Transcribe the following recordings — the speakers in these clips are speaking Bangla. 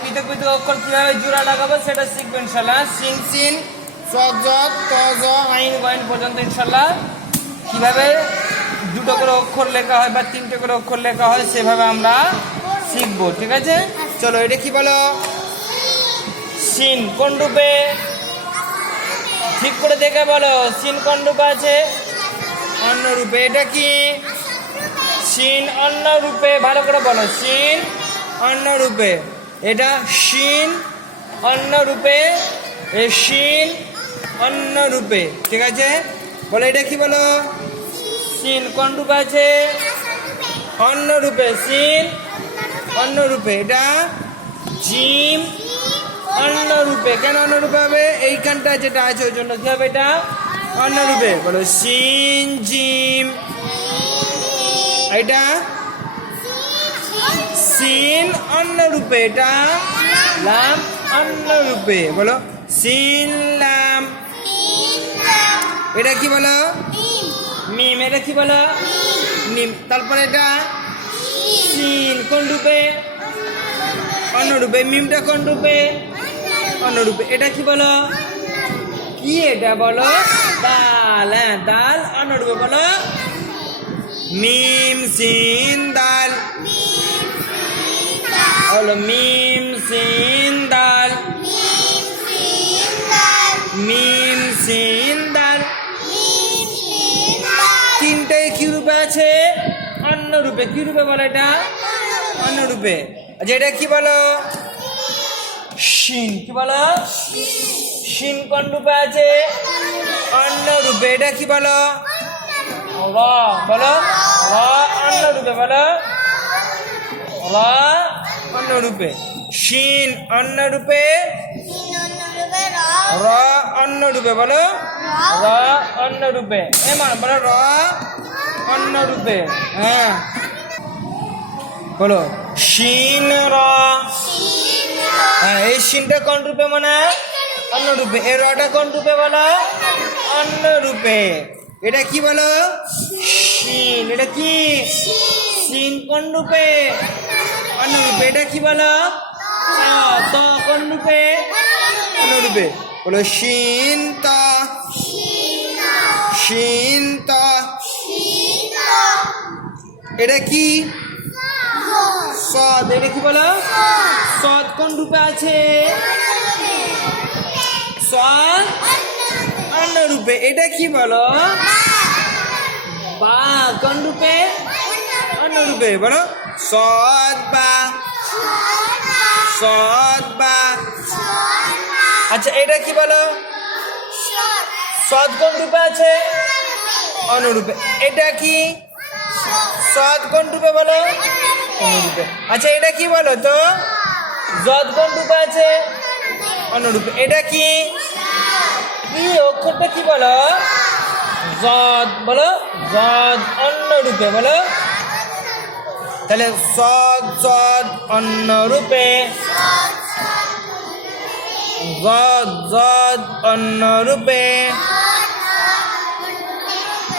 পৃথক পৃথক অক্ষর কিভাবে জোড়া লাগাবো সেটা শিখবো ইনশাল্লাহ। সিন সিন সজ তজ আইন গয়েন পর্যন্ত ইনশাল্লাহ কিভাবে দুটো করে অক্ষর লেখা হয় বা তিনটে করে অক্ষর লেখা হয় সেভাবে আমরা শিখবো, ঠিক আছে? চলো, এটা কি বলো? সিন কোন রূপে? ঠিক করে দেখে বলো, সিন কোন রূপে আছে? অন্য রূপে। এটা কি? সিন অন্য রূপে। ভালো করে বলো, সিন অন্য রূপে। এটা সিন অন্য রূপে, সিন অন্য রূপে, ঠিক আছে? বলো, এটা কি বলো? সিন কোন রূপে আছে? অন্য রূপে। সিন অন্য রূপে। এটা জিম অন্য রূপে। কেন অন্য রূপে হবে? এইখানটা যেটা আছে ওই জন্য কি হবে? এটা অন্য রূপে। বলো, সিন জিম। এটা সিন অন্য রূপে। এটা লাম অন্য রূপে। বলো, সিন লাম। এটা কি বলো? মিম। এটা কি বলো? মিম। তারপরে এটা সিন কোন রূপে? অন্য রূপে। মিমটা কোন রূপে? অন্য রূপে। এটা কি বলো? কি এটা বলো? দাল। হ্যাঁ, দাল অন্য রূপে। বলো, মিম সিন দাল। বলো, মিম সিন দাল। মিম সিন দাল। তিনটে কি রূপে আছে? অন্য রূপে। কি রূপে বলো? এটা অন্য রূপে। আচ্ছা, এটা কি বলো? শিন। কি বলো? শিন কোন রূপে আছে? অন্য রূপে। এটা কি বলো? র। বলো, র অন্য রূপে। বলো, র অন্য রূপে। শিন অন্য রূপে, র অন্য রূপে। বলো, র অন্য রূপে। এমন বলো, র অন্য রূপে। হ্যাঁ, বলো, শিন র। হ্যাঁ, এই শিনটা কোন রূপে? মানে অন্য রূপে। এই রটা কোন রূপে? বলো, অন্য রূপে। এটা কি বলো? শিন। এটা কি? শিন কোন রূপে? অন্য রূপে। এটা কি বলো? ত কোন রূপে? অন্য রূপে। বলো, শিন ত। শিন ত। এটা কি? সদ। এটা কি বলো? সদ কোন রূপে আছে? সদ অন্য রূপে। এটা কি বলো? বা কোন রূপে? অন্য রূপে। বলো, সদ বা। সদ বা। আচ্ছা, এটা কি বলো? সদ কোন রূপে আছে? অন্য রূপে। এটা কি? সদ কোন রূপে? বলো, অন্য রূপে। আচ্ছা, এটা কি বলো তো? জদ কোন রূপে আছে? অন্য রূপে। এটা কি? কি অক্ষরটা কি বলো? জদ। বলো, জদ অন্য রূপে। বলো, তাহলে সদ জদ অন্য রূপে। জদ জদ অন্য রূপে।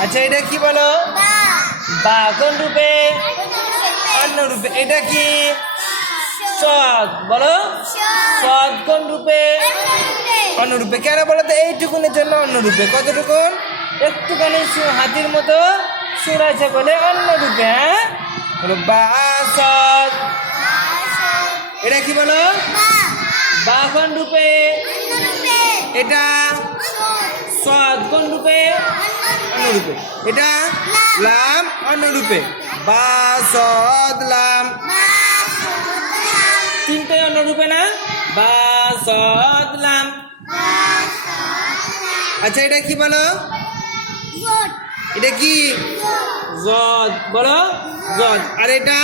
আচ্ছা, এটা কি বলো? বা কোন রূপে? অন্য রূপে। এটা কি? সদ। বলো, সদ কোন রূপে? অন্য রূপে। কেন বলো তো? এইটুকুনের জন্য অন্য রূপে। কতটুকুন? একটুখানি হাতির মতো সুর আছে বলে অন্য রূপে। হ্যাঁ, বলো, বা সদ। এটা কি বলো? বা কোন রূপে? এটা সদ কোন রূপে? অন্য রূপে। এটা লাম অন্য রূপে। বা সদ লাম। তিনটে অন্য রূপে না? বা সদ লাম। আচ্ছা, এটা কি বলো? এটা কি? জদ। বলো, জদ। আর এটা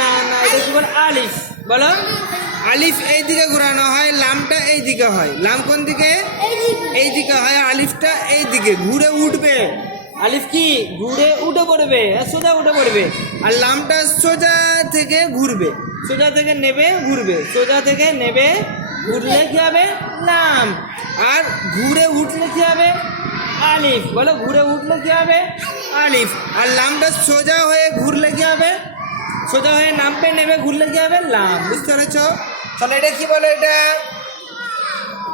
না না, এটা কি বলো? আলিফ। বলো, আলিফ এই দিকে ঘোরানো হয়, লামটা এই দিকে হয়। লাম কোন দিকে? এই দিকে হয়। আলিফটা এই দিকে ঘুরে উঠবে। আলিফ কি? ঘুরে উঠে পড়বে, সোজা উঠে পড়বে। আর লামটা সোজা থেকে ঘুরবে, সোজা থেকে নেবে ঘুরবে। সোজা থেকে নেবে ঘুরলে কি হবে? লাম। আর ঘুরে উঠলে কি হবে? আলিফ। বলো, ঘুরে উঠলে কি হবে? আলিফ। আর লামটা সোজা হয়ে ঘুরলে কি হবে? সোজা হয়ে নামবে, নেমে ঘুরলে কি হবে? লাম। বুঝতে পেরেছ? তাহলে এটা কি বলো? এটা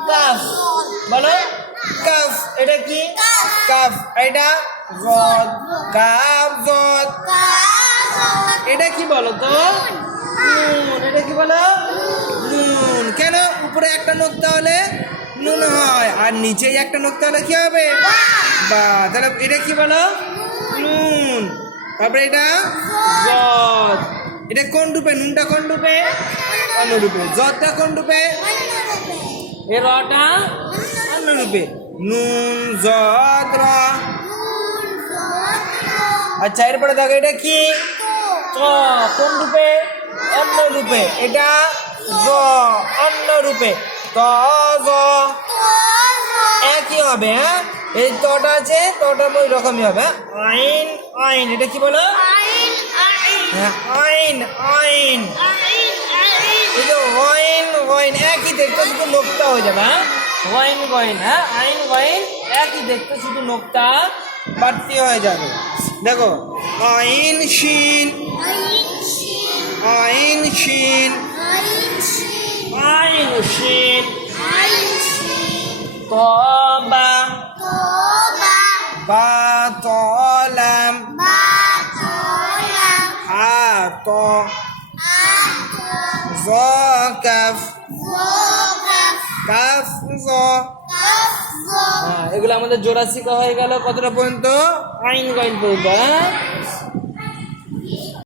কাফ। বলো কাফ। এটা কি? কাফ। এটা জদ। কাফ জদ। এটা কি বলো তো? নুন। এটা কি বলো? নুন। কেন? উপরে একটা নোক্তা হলে নুন হয়, আর নিচে একটা নোক্তা হলে কি হবে? বা। তাহলে এটা কি বলো? নুন। তারপরে এটা জদ। এটা কোন রূপে? নুনটা কোন রূপে? অন্য রূপে। জদটা কোন রূপে? এ রটা অন্য রূপে। নুন জদ র। আচ্ছা, এরপরে দেখো এটা কি? ত। কোন রূপে? অন্য রূপে। এটা জ। অন্য রূপে। ত জ একই হবে। হ্যাঁ, এই তটা আছে, তটা ওই রকমই হবে। আইন আইন। এটা কি বলো? হ্যাঁ, আইন আইন। এই যে ওয়াইন ওয়াইন একই দেখতে, শুধু নোক্তা হয়ে যাবে। হ্যাঁ, ওয়াইন ওয়াইন। হ্যাঁ, আইন ওয়াইন একই দেখতে, শুধু নোক্তা বাড়তি হয়ে যাবে। দেখো আইন শিন। আইন শিন। আইন শিন। তবা। বা তলাম। হা ত। জ কাফ। কাফ জ। এগুলো আমাদের জোড়া শিখা হয়ে গেল কতটা পর্যন্ত? আইন গইন পর্যন্ত। হ্যাঁ।